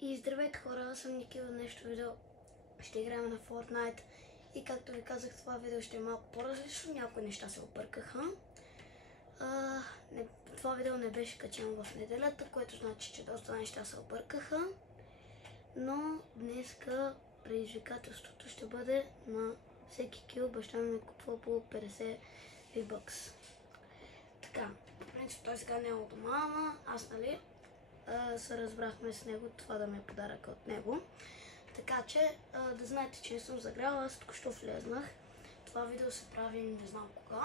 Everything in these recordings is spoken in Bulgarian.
И здравейте хора, аз съм Ники, в днешното видео ще играем на Fortnite и както ви казах, това видео ще е малко по-различно, някои неща се объркаха. Това видео не беше качено в неделята, което значи, че доста неща се объркаха, но днеска предизвикателството ще бъде на всеки кил баща ми купува по 50 V-Bucks. Така, по принцип той сега не е от дома, ама аз се разбрахме с него това да ме е подарък от него. Така че да знаете, че не съм загряла, аз току-що влезнах. Това видео се прави не знам кога.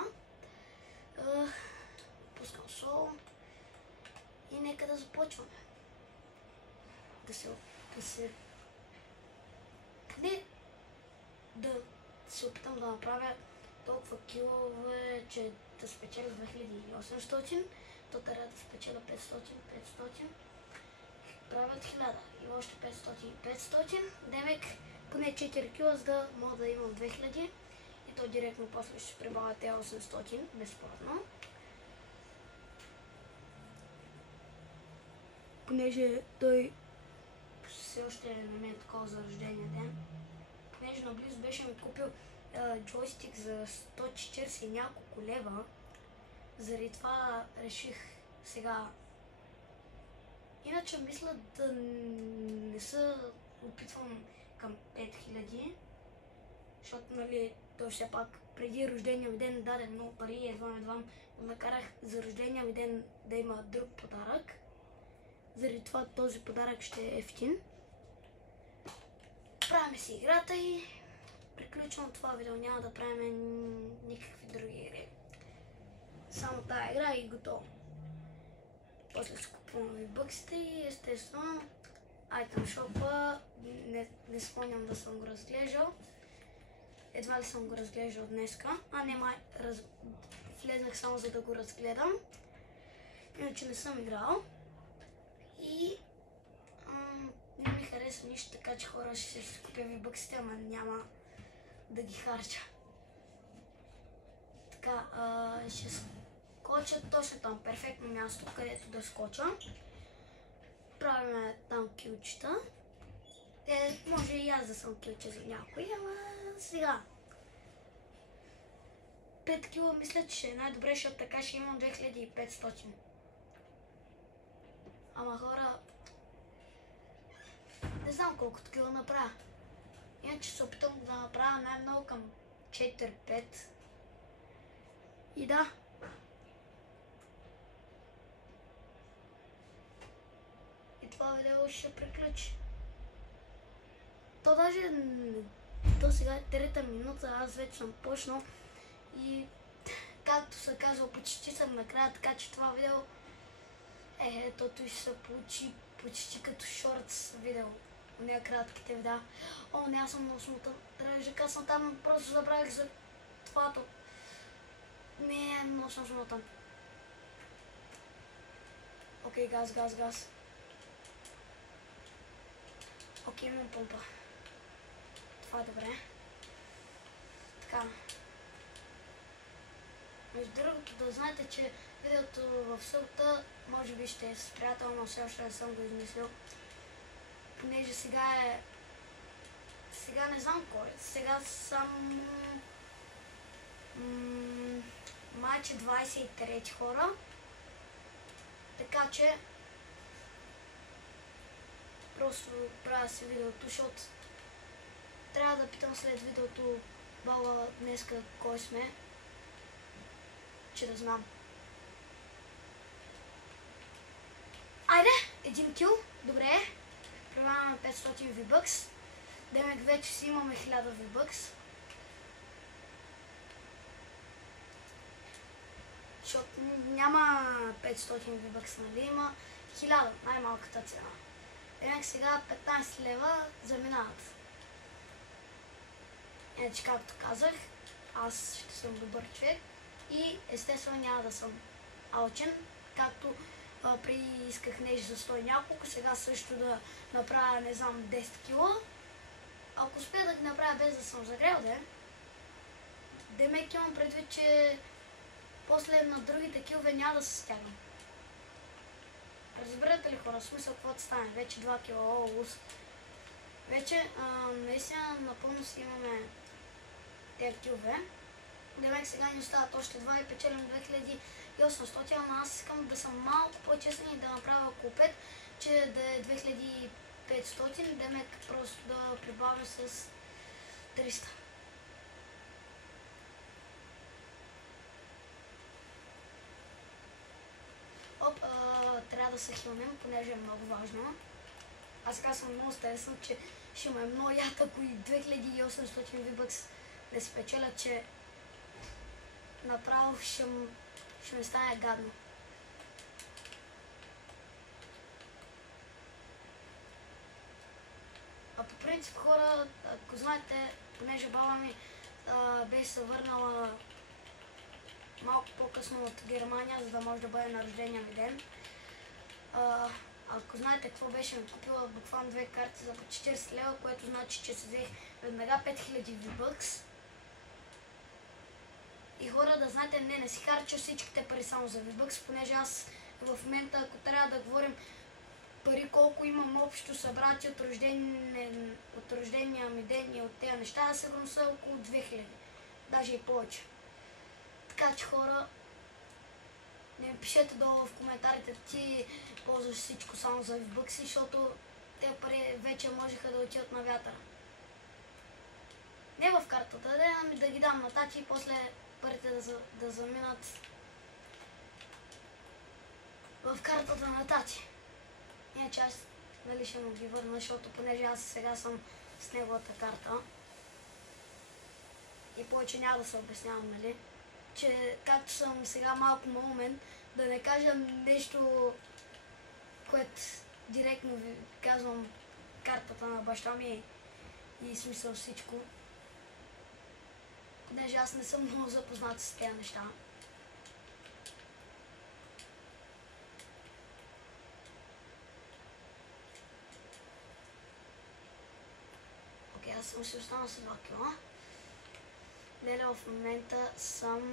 Пускам сол и нека да започваме. Да се опитам да направя толкова килове, че да спечеля 2800, то трябва да спечеля 500, правят 1000 и още 500. Демек поне 4 кила, за да мога да имам 2000 и то директно после ще прибавя те 800 безплатно. Понеже той все още не ме е такова за рождения ден. Понеже наблизо беше ми купил джойстик за 140 и няколко лева. Заради това реших сега. Иначе мисля да не се опитвам към 5000, защото той все пак преди рождения ми ден даде много пари и едва накарах за рождения ми ден да има друг подарък. Заради това този подарък ще е ефтин. Правим си играта и приключвам това видео. Няма да правим никакви други игри. Само тая игра и готово. После си купувам V-Bucks-ите и естествено Item Shop-а не спомням да съм го разглеждал. Едва ли съм го разглеждал днеска. Влезнах само за да го разгледам. Иначе не съм играл. И не ми хареса нищо, така че хора ще си купя V-Bucks-ите, ама няма да ги харча. Така, ще скоча точно там, перфектно място, където да скоча. Правим там килчета. Може и аз да съм килче за някой, ама сега. 5 кила мисля, че ще е най-добре, защото така ще имам 2500. Ама хора, не знам колкото кила направя. Иначе се опитам да направя най-много към 4-5. И да. И това видео ще приключи. То сега е 3-та минута, аз вече съм почнал и както се казва, почти съм накрая, така че това видео тото ще се получи почти като шортс видео. Не кратките видеа. О, не, аз съм много смутен. Трябваше да касна там, просто забравих за твато. Не, много съм смутен. Окей, газ. Окей, имам помпа. Това е добре. Така. Между другото, да знаете, че видеото в събота може би ще е с приятел, но все още не съм го измислил. Понеже сега не знам кой. Сега съм майче 23 хора. Така че просто правя си видеото, защото трябва да питам след видеото баба днеска кой сме, че да знам. Айде, един кил, добре. Прибавяме 500 V-Bucks. Демек вече си имаме 1000 V-Bucks. Защото няма 500 V-Bucks, нали? Има 1000, най-малката цена. Демек сега 15 лева заминават. Иначе, както казах, аз ще съм добър човек и естествено няма да съм алчен, както преди исках нещо за 100 и няколко, сега също да направя, не знам, 10 кила. Ако успея да ги направя без да съм загрел, демек имам предвид, че после на другите килове няма да се стягам. Разбирате ли хора, в смисъл каквото стане? Вече 2 кила луз. Вече наистина напълно си имаме тези килове. Демек сега ни остават още 2 и печелим 2800, ама аз искам да съм малко по-честен и да направя около 5, че да е 2500, демек просто да прибавим с 300. Трябва да се хилнем, понеже е много важно. Аз сега съм много стресан, че ще ме е много яд, ако и 2800 V-Bucks да се печелят, че направо ще ми стане гадно. А по принцип хора, ако знаете, понеже баба ми беше се върнала малко по-късно от Германия, за да може да бъде на рождения ми ден. Ако знаете какво беше ми купила, буквално 2 карти за по 40 лева, което значи, че си взех веднага 5000 V-Bucks. И хора, да знаете, не си харча всичките пари само за V-Bucks, понеже аз в момента, ако трябва да говорим пари колко имам общо събрати от рождения ми ден и от тези неща, сигурно са около 2000, даже и повече. Така че хора, не ми пишете долу в коментарите, ти ползваш всичко само за V-Bucks, защото те пари вече можеха да отидат на вятъра. Не в картата, ами да ги дам на тати и после парите да заминат в картата на тати. Иначе аз нали ще му ги върна, защото понеже аз сега съм с неговата карта и повече няма да се обяснявам, нали? Че както съм сега малко малумен, да не кажа нещо, което директно ви казвам картата на баща ми и смисъл всичко. Понеже аз не съм много запознат с тези неща. Окей, аз съм си останал с 2 кила. Леле, в момента съм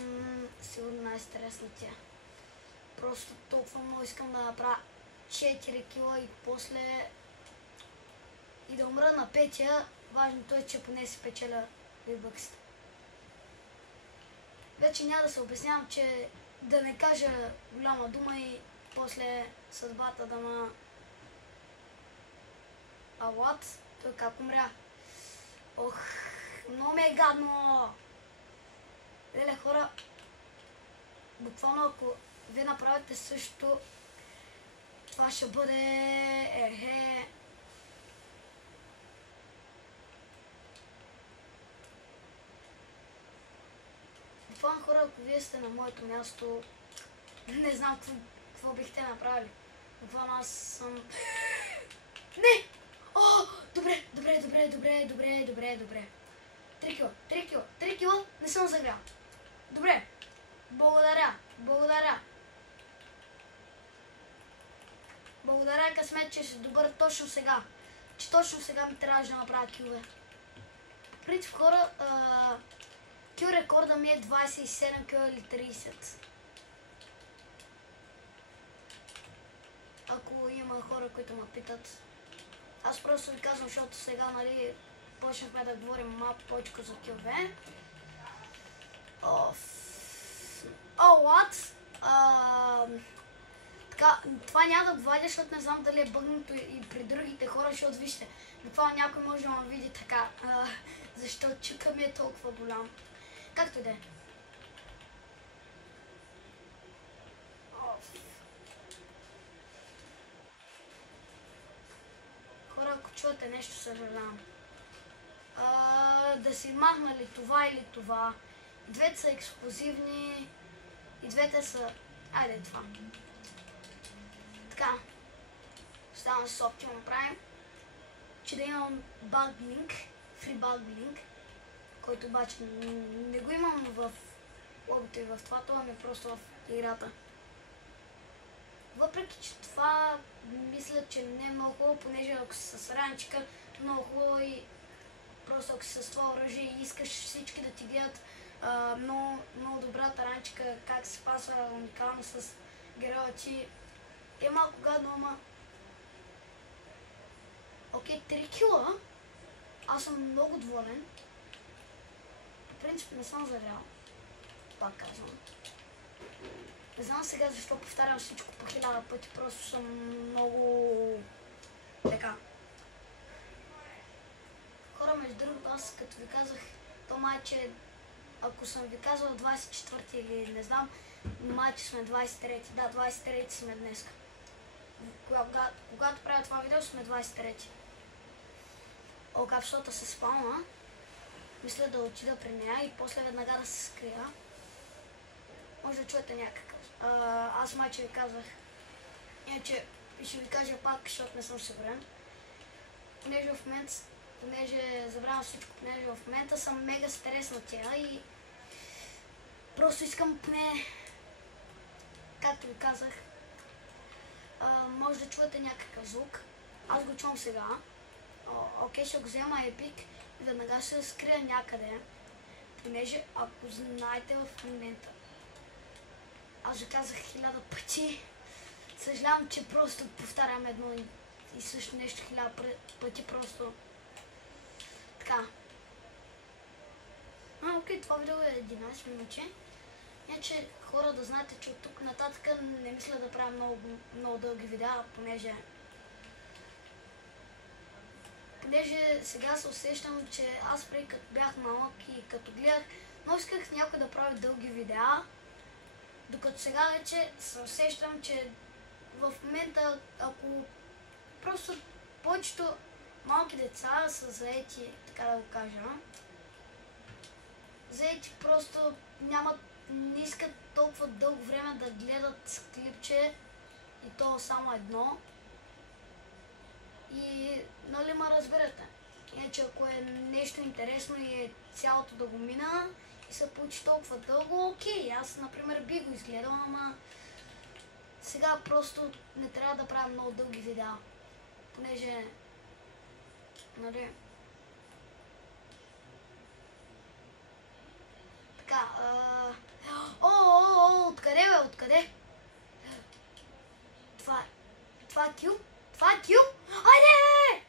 сигурно най-стресната. Просто толкова много искам да направя 4 кила и после и да умра на 5-я. Важното е, че поне си печеля V-Bucks. Вече няма да се обяснявам, че да не кажа голяма дума и после съдбата да ма... Алат, той как умря. Ох, много ми е гадно! Леле хора, буквално ако вие направите също, това ще бъде ехе. Буквално хора, ако вие сте на моето място, не знам какво бихте направили. Буквално аз съм... Не! О, добре. 3 кила, не съм загрял. Добре, благодаря. Благодаря късмет, че си добър точно сега. Че точно сега ми трябваше да направя килове. В принцип хора, кил рекорда ми е 27 кила или 30. Ако има хора, които ме питат. Аз просто ви казвам, защото сега, нали, почнахме да говорим малко повече за килове. What? Така, това няма да го вадя, защото не знам дали е бъгнато и при другите хора, защото вижте, буквално някой може да ме види така, защото чука ми е толкова голям. Както и да е. Хора, ако чувате нещо, съжалявам. Да си махнали това или това. И двете са експлозивни. И двете са... Айде това. Така. Оставаме с Optimum Prime. Че да имам Bug-Link. Free Bug-Link. Който обаче не го имам в логото и в това, това ми е просто в играта. Въпреки, че това мисля, че не е много хубаво, понеже ако си с ранчика, много хубаво и просто ако си с това оръжие и искаш всички да ти гледат много добрата ранчика, как се пасва уникално с героя ти, Е малко гадно, ама... Окей, 3 кила. Аз съм много доволен. По принцип не съм завял. Пак казвам. Не знам сега защо повтарям всичко по 1000 пъти. Просто съм много... Така. Хора, между другото, аз като ви казах, то майче, ако съм ви казал 24 или не знам, майче сме 23. Да, 23 сме днес. Когато правя това видео, сме 23. Капсулата се спална. Мисля да отида при нея и после веднага да се скрия. Може да чуете някакъв. Аз майче ви казах. Иначе ще ви кажа пак, защото не съм сигурен. Понеже забравям всичко, понеже в момента съм мега стреснатия и просто искам поне, както ви казах, може да чуете някакъв звук. Аз го чувам сега. Окей, ще го взема Epic и веднага ще се скрия някъде, понеже ако знаете в момента, аз ви казах 1000 пъти, съжалявам, че просто повтарям едно и също нещо 1000 пъти, просто така. Окей, това видео е 11 минути. Иначе хора да знаете, че от тук нататък не мисля да правя много дълги видеа, понеже сега се усещам, че аз преди като бях малък и като гледах, но исках някой да прави дълги видеа, докато сега вече се усещам, че в момента, ако просто повечето малки деца са заети, така да го кажа, заети просто не искат толкова дълго време да гледат клипче и то само едно. И нали ме разберете. Иначе ако е нещо интересно и е цялото да го мина и се получи толкова дълго, окей, аз например би го изгледал, ама сега просто не трябва да правя много дълги видеа, понеже нали така, откъде бе, откъде? Това е кил? Това е кил? Айде!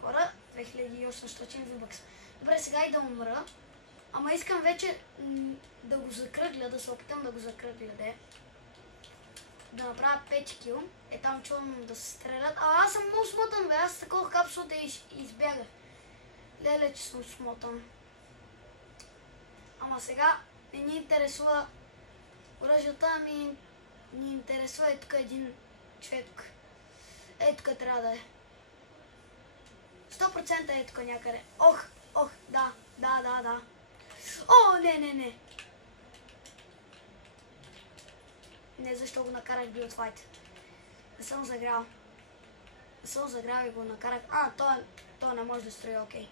Хора, 2800 V-Bucks. Добре, сега и да умра. Ама искам вече да го закръгля, да се опитам да го закръгля, да направя 5 кил. Там чувам да се стрелят. Аз съм много смотан, бе. Аз такова капсулата и избягах. Леле, че съм смотан. Ама сега не ни интересува оръжията, ми ни интересува тук един човек. Тук трябва да е. 100% тук някъде. Ох, да. Не. Не, защо го накарах билдфайт. Не съм загрял. И го накарах. Той не може да строи, окей.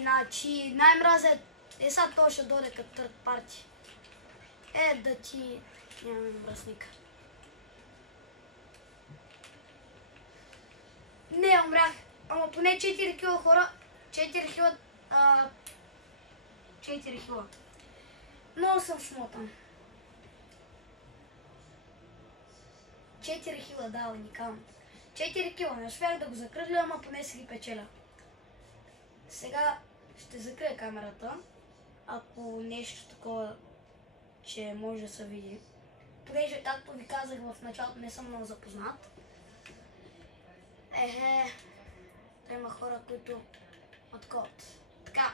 Значи, най-мразя сега той ще дойде като third party. Да ти... Нямаме мръсника. Не, умрях. Ама поне 4 кила, хора. 4 кила. 4 кила. Много съм смотан. 4 кила, да, уникално. 4 кила. Не успях да го закръгля, ама поне си ги печеля. Сега ще закрия камерата, ако нещо такова, че може да се види. Понеже, както ви казах в началото, не съм много запознат. Има хора, които откот. Така,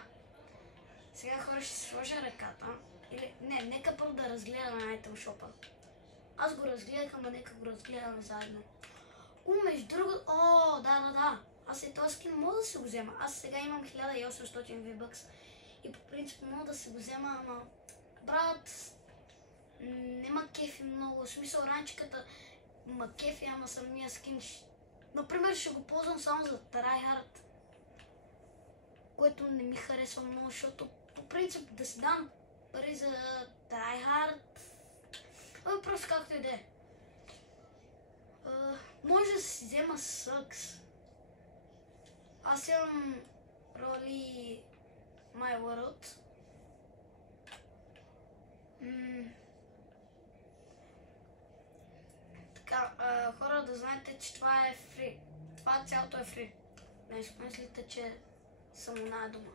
сега хора ще се сложа ръката. Или, нека първо да разгледаме item shop-а. Аз го разгледах, ама нека го разгледаме заедно. Между другото, да. Аз този скин мога да се го взема. Аз сега имам 1800 V-Bucks и по принцип мога да се го взема, ама брат, нема кефи много. В смисъл ранчиката ма кефи, ама самия скин. Например, ще го ползвам само за tryhard, което не ми харесва много, защото по принцип да си дам пари за tryhard, просто както и да е. Може да си взема Sucks. Аз имам роли My World. да знаете, че това е фри. Това цялото е фри. Не си мислите, че съм оная дума.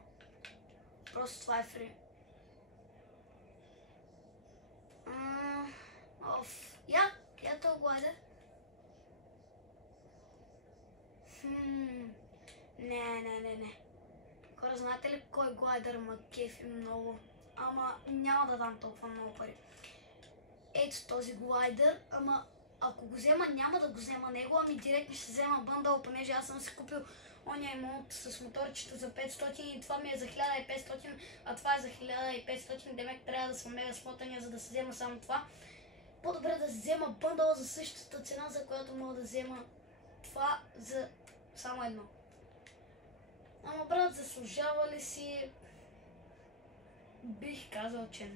Просто това е фри. Я то глайдер. Не. Хора, знаете ли кой глайдер ма кефи много? Ама няма да дам толкова много пари. Ето този глайдер, ама ако го взема, няма да го взема него, ами директно ще взема бъндъл, понеже аз съм си купил ония емонт с моторчето за 500 и това ми е за 1500, а това е за 1500, демек трябва да съм мега смотания, за да се взема само това. По-добре да взема бъндъл за същата цена, за която мога да взема това за само едно. Ама брат, заслужава ли си? Бих казал, че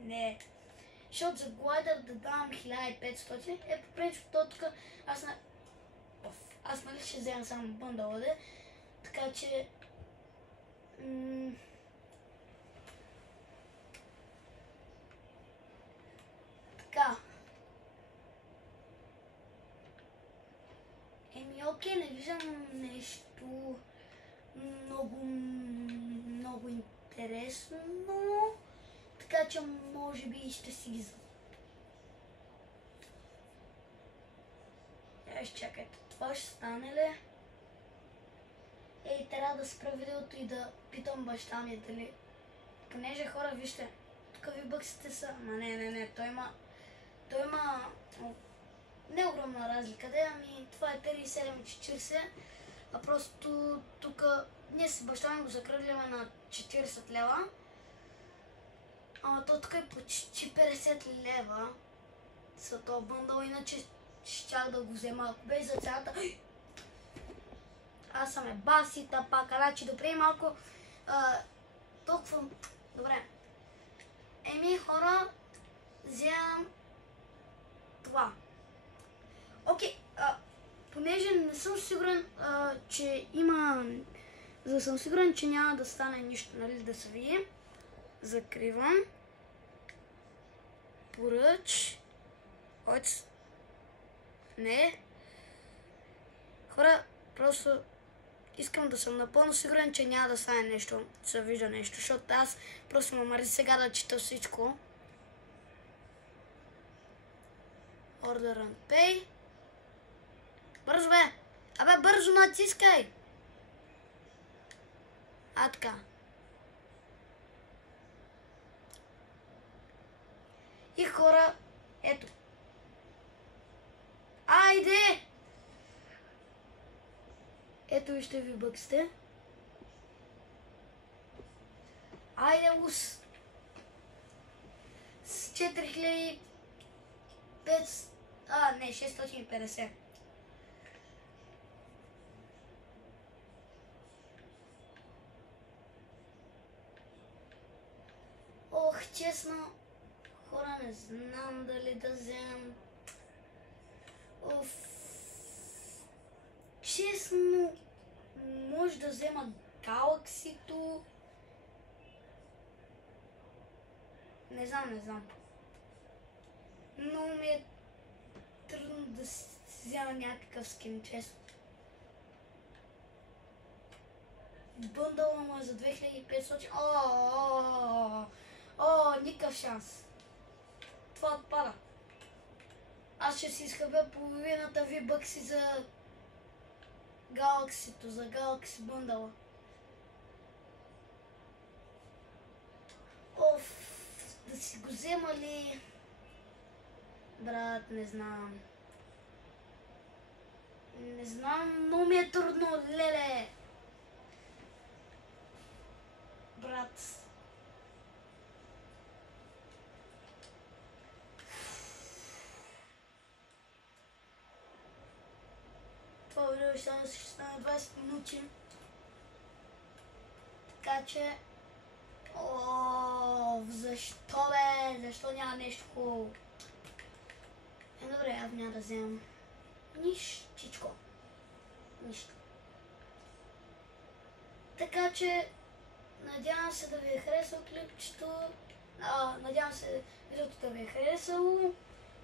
не. Защото за глайдер да давам 1500 е по принцип то тук. Аз нали ще взема само бъндъла, така че така. Окей, не виждам нещо много интересно, така че може би ще си ги чакайте, това ще стане ли? Трябва да спра видеото и да питам баща ми дали. Понеже хора, вижте, тук ви бъксите са, ама не, той има не огромна разлика, ами това е 37,40, а просто тук ние с баща ми го закръгляме на 40 лева, ама то тук е почти 50 лева за този бъндъл, иначе щях да го взема, ако беше за цялата. Аз съм басита, пакарачи, допре малко толкова. Добре. Хора, вземам това. Окей, понеже не съм сигурен, че има... За да съм сигурен, че няма да стане нищо, нали, да се види. Закривам. Поръч. Не. Хора, просто искам да съм напълно сигурен, че няма да стане нещо, да се вижда нещо, защото аз просто ме мързи сега да чета всичко. Order and Pay. Бързо, бе! Абе, бързо натискай! Така. И хора, ето. Айде! Ето вижте ви бъксте. Айде, ус! С 650. Честно, хора, не знам дали да вземам. Честно, може да взема Галаксито. Не знам. Но ми е трудно да си взема някакъв скин, честно. Бъндъла му е за 2500. Никакъв шанс. Това отпада. Аз ще си изхъбя половината ви бъкси за Галаксито, за Галакси бъндъла. Да си го взема ли? Брат, не знам. Не знам, но ми е трудно, леле. Брат. Това видео ще стане 20 минути. Така че... защо бе? Защо няма нещо хубаво? Добре, аз няма да вземам нищичко. Нищо. Така че... Надявам се да ви е харесало клипчето. Надявам се видеото да ви е харесало.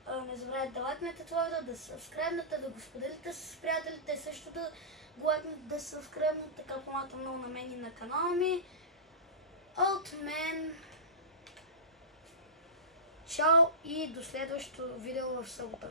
не забравяйте да лайкнете това видео, да се сабскрайбнете, да го споделите с приятелите, също да го лайкнете, да се сабскрайбнете, така помагате много на мен и на канала ми. От мен, чао и до следващото видео в събота.